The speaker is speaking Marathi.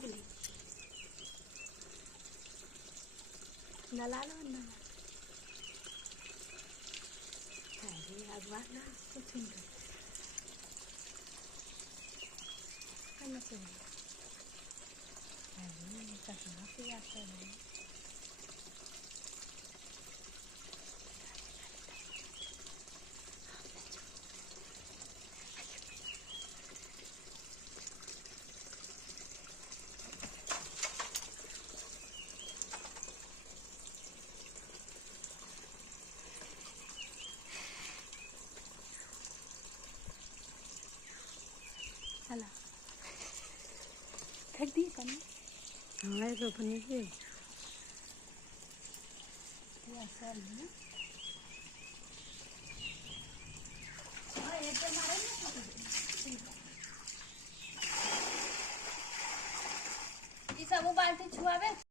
लागली नलालो ना अरे आज वाला कुछ नहीं करना चाहिए अरे कसना से आता है Hala. Thách đi con. Nói rồi con đi gì? Là sao nhỉ? Isa mo ba ito chuabe?